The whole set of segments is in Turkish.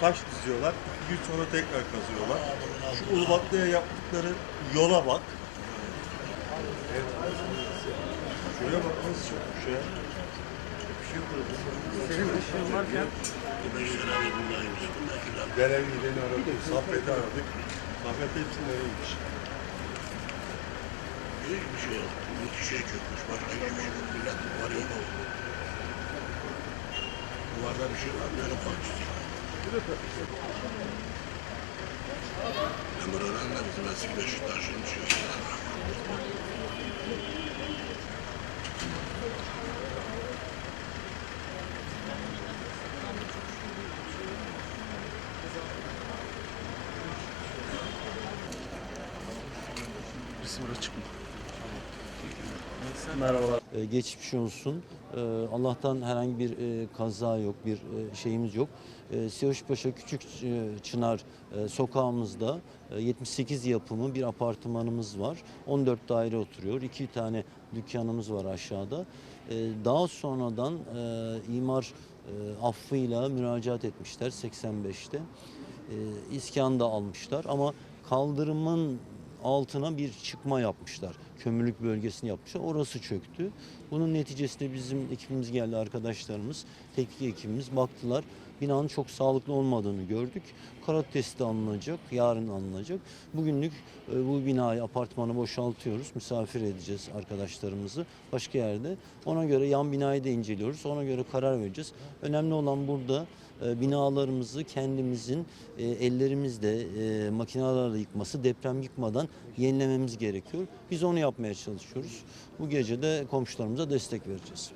taş diziyorlar. İki gün sonra tekrar kazıyorlar. Şu Ulubatlı'ya yaptıkları yola bak. Şuraya bak nasıl çökmüş ya. Senin ışığın varken Gelen gideni aradık, Saffet'i aradık. Saffet hepsinin araymış. Hiçbir şey yok. Bir şey çökmüş. Başka hiçbir şey yok. Millet var ya da Duvarda bir şey var. Böyle parçası. Ömür Ören de bizim eski Beşiktaş'ın şeyi. resim açık mı? Merhabalar. Ee, geçmiş olsun. Ee, Allah'tan herhangi bir e, kaza yok, bir e, şeyimiz yok. Ee, Siyoşpaşa Küçük e, Çınar e, sokağımızda e, 78 yapımı bir apartmanımız var. 14 daire oturuyor. İki tane dükkanımız var aşağıda. Ee, daha sonradan e, imar e, affıyla müracaat etmişler 85'te. E, iskan da almışlar ama kaldırımın altına bir çıkma yapmışlar. Kömürlük bölgesini yapmışlar. Orası çöktü. Bunun neticesinde bizim ekibimiz geldi arkadaşlarımız, teknik ekibimiz baktılar. Binanın çok sağlıklı olmadığını gördük. Karat testi alınacak, yarın alınacak. Bugünlük e, bu binayı, apartmanı boşaltıyoruz. Misafir edeceğiz arkadaşlarımızı başka yerde. Ona göre yan binayı da inceliyoruz. Ona göre karar vereceğiz. Önemli olan burada binalarımızı kendimizin e, ellerimizle, e, makinelerle yıkması, deprem yıkmadan yenilememiz gerekiyor. Biz onu yapmaya çalışıyoruz. Bu gece de komşularımıza destek vereceğiz.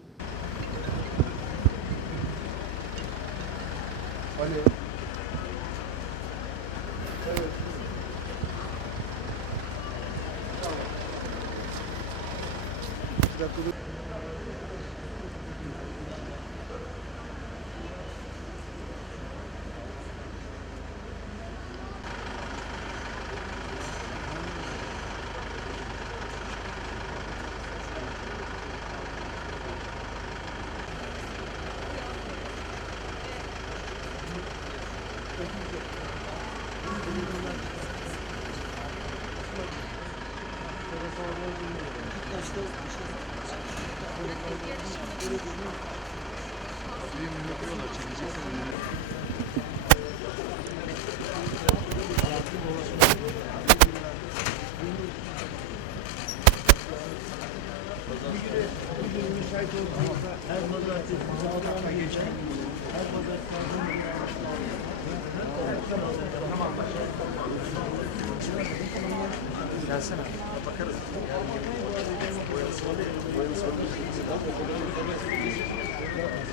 Her pazartesi, her pazartesi, her pazartesi, her pazartesi, gelsene. Bakarız.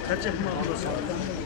Kaç yapım aldın?